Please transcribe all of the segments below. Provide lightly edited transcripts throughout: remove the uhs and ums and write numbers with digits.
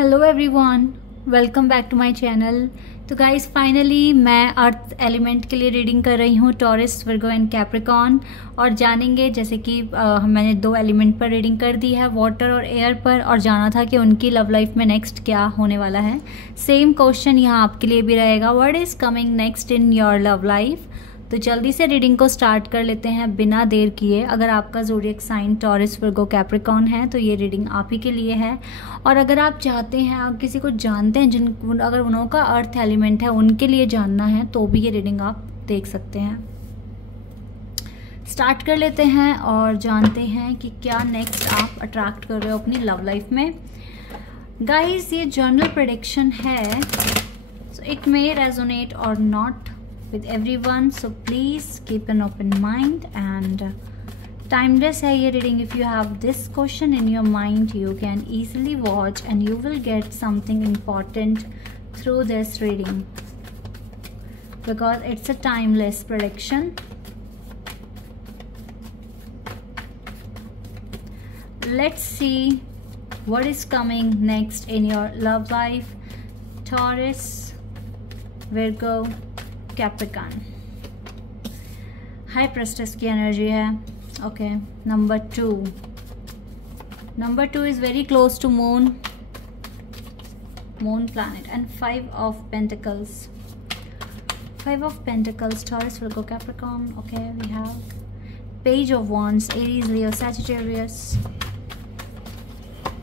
Hello everyone, welcome back to my channel. तो guys finally मैं earth element के लिए रीडिंग कर रही हूँ, टॉरस, वर्गो एंड कैप्रिकॉर्न। और जानेंगे जैसे कि मैंने 2 एलिमेंट पर रीडिंग कर दी है, वाटर और एयर पर, और जाना था कि उनकी लव लाइफ में नेक्स्ट क्या होने वाला है। सेम क्वेश्चन यहाँ आपके लिए भी रहेगा, what is coming next in your love life. तो जल्दी से रीडिंग को स्टार्ट कर लेते हैं बिना देर किए। अगर आपका zodiac sign taurus, Virgo, Capricorn है तो ये रीडिंग आप ही के लिए है। और अगर आप चाहते हैं, आप किसी को जानते हैं अगर उनका अर्थ एलिमेंट है, उनके लिए जानना है, तो भी ये रीडिंग आप देख सकते हैं। स्टार्ट कर लेते हैं और जानते हैं कि क्या नेक्स्ट आप अट्रैक्ट कर रहे हो अपनी लव लाइफ में। गाइज ये जर्नल प्रेडिक्शन है, सो इट मे रेजोनेट और not with everyone, so please keep an open mind and timeless है ये reading. If you have this question in your mind, you can easily watch and you will get something important through this reading because it's a timeless prediction. Let's see what is coming next in your love life, Taurus, Virgo, Capricorn. High priestess की energy है। Okay, number two is very close to moon planet and 5 of pentacles. Taurus, Virgo, Capricorn. Okay, we have page of wands, Aries, Leo, Sagittarius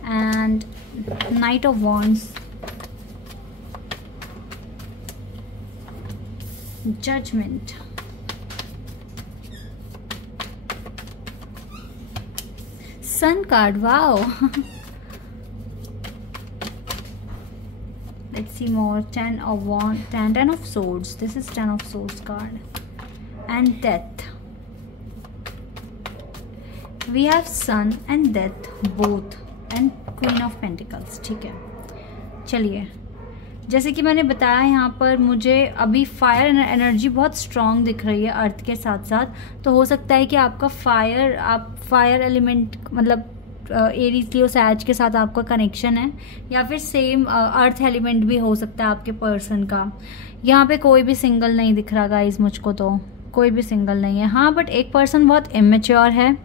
and knight of wands, judgment, sun card. Wow. Let's see more. 10 of swords. This is 10 of swords card and death. We have sun and death both and queen of pentacles. ठीक है, चलिए, जैसे कि मैंने बताया यहाँ पर मुझे अभी फायर एनर्जी बहुत स्ट्रॉन्ग दिख रही है अर्थ के साथ साथ। तो हो सकता है कि आपका फायर एलिमेंट मतलब एरीज, लियो, सैज के साथ आपका कनेक्शन है, या फिर सेम अर्थ एलिमेंट भी हो सकता है आपके पर्सन का। यहाँ पे कोई भी सिंगल नहीं दिख रहा गाइस, मुझको तो कोई भी सिंगल नहीं है। हाँ, बट एक पर्सन बहुत इमेच्योर है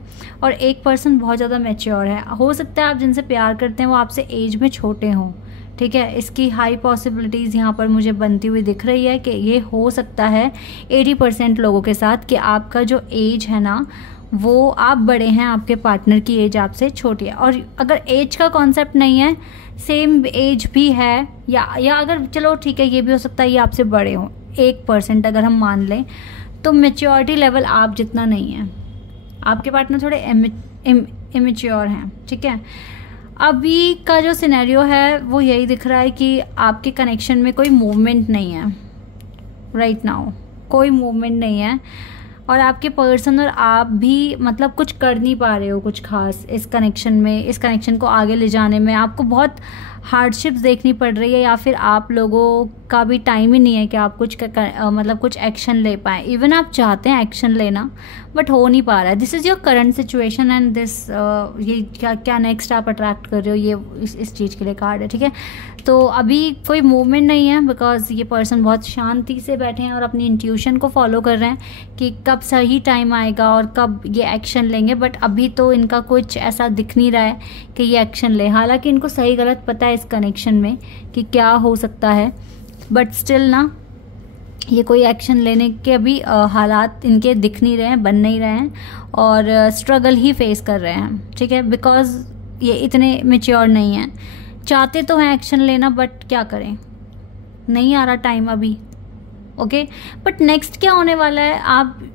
और एक पर्सन बहुत ज़्यादा मैच्योर है। हो सकता है आप जिनसे प्यार करते हैं वो आपसे एज में छोटे हों, ठीक है। इसकी हाई पॉसिबिलिटीज़ यहाँ पर मुझे बनती हुई दिख रही है कि ये हो सकता है 80% लोगों के साथ कि आपका जो एज है ना, वो आप बड़े हैं, आपके पार्टनर की एज आपसे छोटी है। और अगर एज का कॉन्सेप्ट नहीं है, सेम एज भी है, या अगर चलो ठीक है, ये भी हो सकता है ये आपसे बड़े हों 1% अगर हम मान लें, तो मेच्योरिटी लेवल आप जितना नहीं है, आपके पार्टनर थोड़े इमेच्योर हैं, ठीक है। अभी का जो सिनेरियो है वो यही दिख रहा है कि आपके कनेक्शन में कोई मूवमेंट नहीं है राइट नाउ, कोई मूवमेंट नहीं है, और आपके पर्सन और आप भी मतलब कुछ कर नहीं पा रहे हो कुछ खास इस कनेक्शन में। इस कनेक्शन को आगे ले जाने में आपको बहुत हार्डशिप्स देखनी पड़ रही है, या फिर आप लोगों का भी टाइम ही नहीं है कि आप कुछ एक्शन ले पाएँ। इवन आप चाहते हैं एक्शन लेना, बट हो नहीं पा रहा है। This is your current situation and this ये क्या नेक्स्ट आप अट्रैक्ट कर रहे हो, ये इस चीज़ के लिए कार्ड है, ठीक है। तो अभी कोई मूवमेंट नहीं है बिकॉज ये पर्सन बहुत शांति से बैठे हैं और अपनी इंट्यूशन को फॉलो कर रहे हैं कि कब सही टाइम आएगा और कब ये एक्शन लेंगे। बट अभी तो इनका कुछ ऐसा दिख नहीं रहा है कि ये एक्शन ले, हालांकि इनको सही गलत पता है इस कनेक्शन में कि क्या हो सकता है, बट स्टिल ना ये कोई एक्शन लेने के अभी हालात इनके दिख नहीं रहे हैं, बन नहीं रहे हैं, और स्ट्रगल ही फेस कर रहे हैं, ठीक है। बिकॉज ये इतने मैच्योर नहीं हैं, चाहते तो हैं एक्शन लेना, बट क्या करें, नहीं आ रहा टाइम अभी, ओके। बट नेक्स्ट क्या होने वाला है,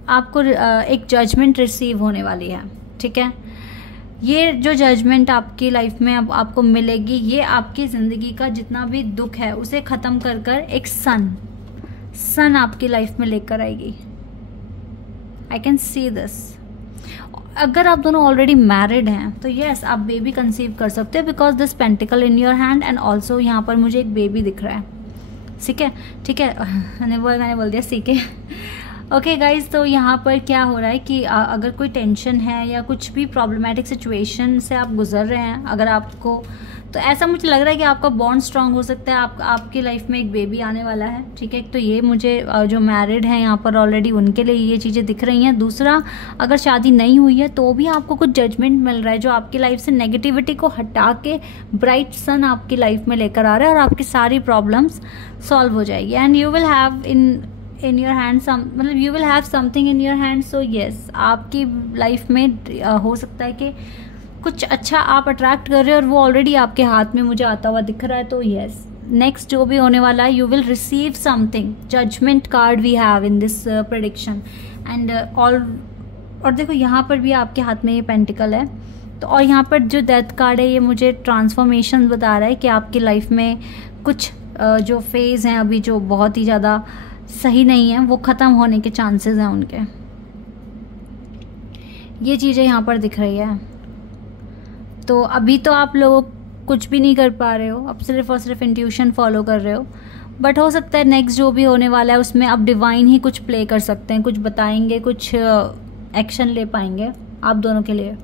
आपको एक जजमेंट रिसीव होने वाली है, ठीक है। ये जो जजमेंट आपकी लाइफ में अब आपको मिलेगी, ये आपकी ज़िंदगी का जितना भी दुख है उसे ख़त्म कर कर एक सन आपकी लाइफ में लेकर आएगी। I can see this. अगर आप दोनों ऑलरेडी मैरिड हैं तो यस, आप बेबी कंसीव कर सकते हो because this pentacle in your hand, and also यहाँ पर मुझे एक बेबी दिख रहा है, ठीक है मैंने बोल दिया सीखे। ओके गाइज, तो यहाँ पर क्या हो रहा है कि अगर कोई टेंशन है या कुछ भी प्रॉब्लमेटिक सिचुएशन से आप गुजर रहे हैं अगर आपको, तो ऐसा मुझे लग रहा है कि आपका बॉन्ड स्ट्रांग हो सकता है, आपकी लाइफ में एक बेबी आने वाला है, ठीक है। तो ये मुझे जो मैरिड हैं यहाँ पर ऑलरेडी, उनके लिए ये चीज़ें दिख रही हैं। दूसरा, अगर शादी नहीं हुई है तो भी आपको कुछ जजमेंट मिल रहा है जो आपकी लाइफ से नेगेटिविटी को हटा के ब्राइट सन आपकी लाइफ में लेकर आ रहा है और आपकी सारी प्रॉब्लम्स सॉल्व हो जाएगी। And you will have in your hand मतलब you will have something in your hand. So yes, आपकी लाइफ में हो सकता है कि कुछ अच्छा आप अट्रैक्ट कर रहे हो और वो ऑलरेडी आपके हाथ में मुझे आता हुआ दिख रहा है। तो येस, नेक्स्ट जो भी होने वाला है, you will receive something. Judgment card we have in this prediction and all. और देखो यहाँ पर भी आपके हाथ में ये पेंटिकल है, तो और यहाँ पर जो डेथ कार्ड है ये मुझे ट्रांसफॉर्मेशन बता रहा है कि आपकी लाइफ में कुछ जो फेज़ हैं अभी जो बहुत ही ज़्यादा सही नहीं है, वो ख़त्म होने के चांसेस हैं उनके। ये चीज़ें यहाँ पर दिख रही है। तो अभी तो आप लोग कुछ भी नहीं कर पा रहे हो, अब सिर्फ और सिर्फ इंट्यूशन फॉलो कर रहे हो, बट हो सकता है नेक्स्ट जो भी होने वाला है उसमें अब डिवाइन ही कुछ प्ले कर सकते हैं, कुछ बताएंगे, कुछ एक्शन ले पाएंगे आप दोनों के लिए,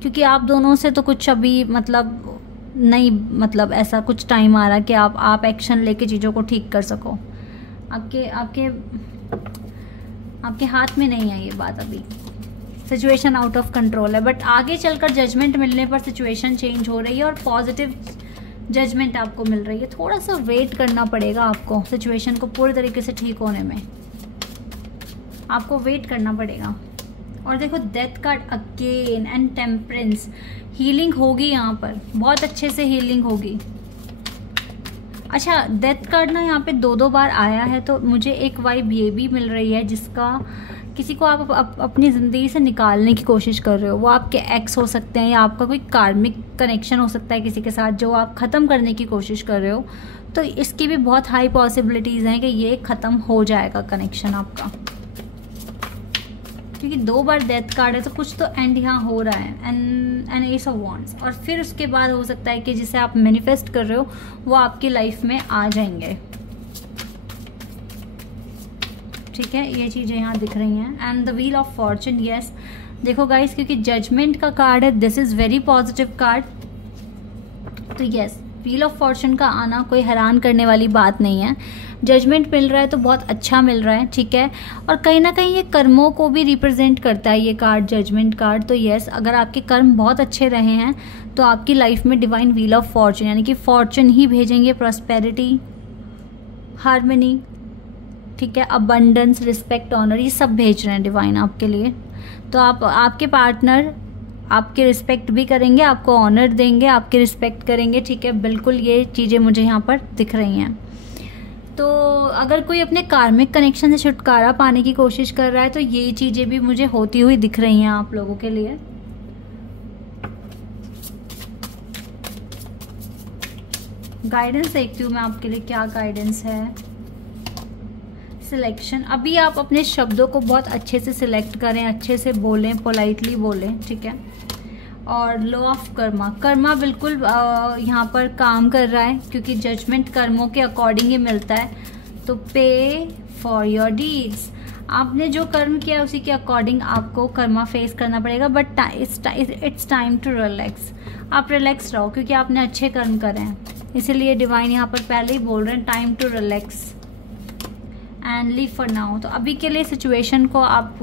क्योंकि आप दोनों से तो कुछ अभी मतलब नहीं, मतलब ऐसा कुछ टाइम आ रहा है कि आप एक्शन लेके चीज़ों को ठीक कर सको। आपके हाथ में नहीं है ये बात, अभी सिचुएशन आउट ऑफ कंट्रोल है, बट आगे चलकर जजमेंट मिलने पर सिचुएशन चेंज हो रही है और पॉजिटिव जजमेंट आपको मिल रही है। थोड़ा सा वेट करना पड़ेगा आपको सिचुएशन को पूरी तरीके से ठीक होने में, आपको वेट करना पड़ेगा। और देखो death card again and temperance, healing होगी यहाँ पर, बहुत अच्छे से हीलिंग होगी। अच्छा, डेथ कार्ड ना यहाँ पे दो बार आया है, तो मुझे एक वाइब ये भी मिल रही है जिसका किसी को आप अपनी ज़िंदगी से निकालने की कोशिश कर रहे हो। वो आपके एक्स हो सकते हैं या आपका कोई कार्मिक कनेक्शन हो सकता है किसी के साथ जो आप ख़त्म करने की कोशिश कर रहे हो। तो इसकी भी बहुत हाई पॉसिबिलिटीज़ हैं कि ये ख़त्म हो जाएगा कनेक्शन आपका, क्योंकि 2 बार डेथ कार्ड है तो कुछ तो एंड यहाँ हो रहा है। एंड एस ऑफ वॉन्ड्स, और फिर उसके बाद हो सकता है कि जिसे आप मैनिफेस्ट कर रहे हो वो आपकी लाइफ में आ जाएंगे, ठीक है। ये चीज़ें यहाँ दिख रही हैं। And the wheel of Fortune, yes देखो गाइस, क्योंकि जजमेंट का कार्ड है, this is very positive card. तो यस, व्हील ऑफ फॉर्चून का आना कोई हैरान करने वाली बात नहीं है। जजमेंट मिल रहा है तो बहुत अच्छा मिल रहा है, ठीक है। और कहीं ना कहीं ये कर्मों को भी रिप्रेजेंट करता है ये कार्ड, जजमेंट कार्ड। तो यस, अगर आपके कर्म बहुत अच्छे रहे हैं तो आपकी लाइफ में डिवाइन व्हील ऑफ फॉर्चून यानी कि फॉर्चून ही भेजेंगे, प्रॉस्पेरिटी, हार्मनी, ठीक है, अबंडेंस, रिस्पेक्ट, ऑनर, ये सब भेज रहे हैं डिवाइन आपके लिए। तो आपके पार्टनर आपके रिस्पेक्ट भी करेंगे, आपको ऑनर देंगे, आपके रिस्पेक्ट करेंगे, ठीक है। बिल्कुल ये चीज़ें मुझे यहाँ पर दिख रही हैं। तो अगर कोई अपने कार्मिक कनेक्शन से छुटकारा पाने की कोशिश कर रहा है तो ये चीज़ें भी मुझे होती हुई दिख रही हैं आप लोगों के लिए। गाइडेंस देखती हूँ मैं आपके लिए, क्या गाइडेंस है। सिलेक्शन, अभी आप अपने शब्दों को बहुत अच्छे से सिलेक्ट करें, अच्छे से बोलें, पोलाइटली बोलें, ठीक है। और लॉ ऑफ कर्मा, कर्मा बिल्कुल यहाँ पर काम कर रहा है, क्योंकि जजमेंट कर्मों के अकॉर्डिंग ही मिलता है। तो पे फॉर योर डीड्स, आपने जो कर्म किया उसी के अकॉर्डिंग आपको कर्मा फेस करना पड़ेगा, but it's time to relax. आप रिलैक्स रहो क्योंकि आपने अच्छे कर्म करे हैं, इसीलिए डिवाइन यहाँ पर पहले ही बोल रहे हैं time to relax and live for now. तो अभी के लिए सिचुएशन को आप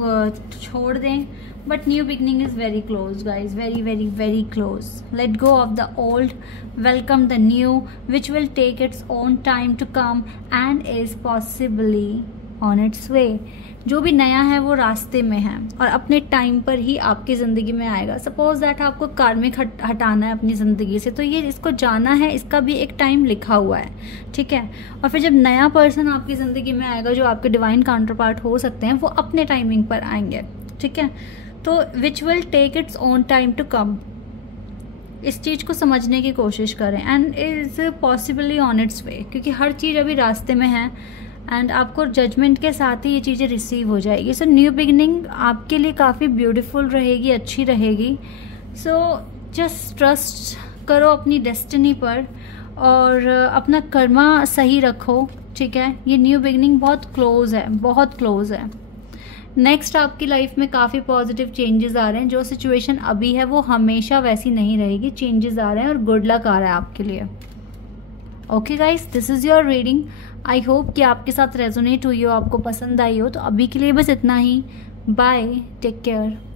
छोड़ दें, but new beginning is very close guys, very very very close. Let go of the old, welcome the new which will take its own time to come and is possibly on its way. जो भी नया है वो रास्ते में है और अपने टाइम पर ही आपकी ज़िंदगी में आएगा। सपोज दैट आपको कार्मिक हटाना है अपनी ज़िंदगी से, तो ये इसको जाना है, इसका भी एक टाइम लिखा हुआ है, ठीक है। और फिर जब नया पर्सन आपकी ज़िंदगी में आएगा जो आपके डिवाइन काउंटर पार्ट हो सकते हैं, वो अपने टाइमिंग पर आएंगे, ठीक है। तो which will take its own time to come, इस चीज़ को समझने की कोशिश करें and is possibly on its way, क्योंकि हर चीज़ अभी रास्ते में है एंड आपको जजमेंट के साथ ही ये चीज़ें रिसीव हो जाएगी। सो न्यू बिगनिंग आपके लिए काफ़ी ब्यूटीफुल रहेगी, अच्छी रहेगी। सो जस्ट ट्रस्ट करो अपनी डेस्टिनी पर और अपना कर्मा सही रखो, ठीक है। ये न्यू बिगनिंग बहुत क्लोज है, बहुत क्लोज है। नेक्स्ट आपकी लाइफ में काफ़ी पॉजिटिव चेंजेस आ रहे हैं। जो सिचुएशन अभी है वो हमेशा वैसी नहीं रहेगी, चेंजेस आ रहे हैं और गुड लक आ रहा है आपके लिए। Okay guys, this is your reading. I hope कि आपके साथ रेजोनेट हुई हो, आपको पसंद आई हो। तो अभी के लिए बस इतना ही। Bye, take care.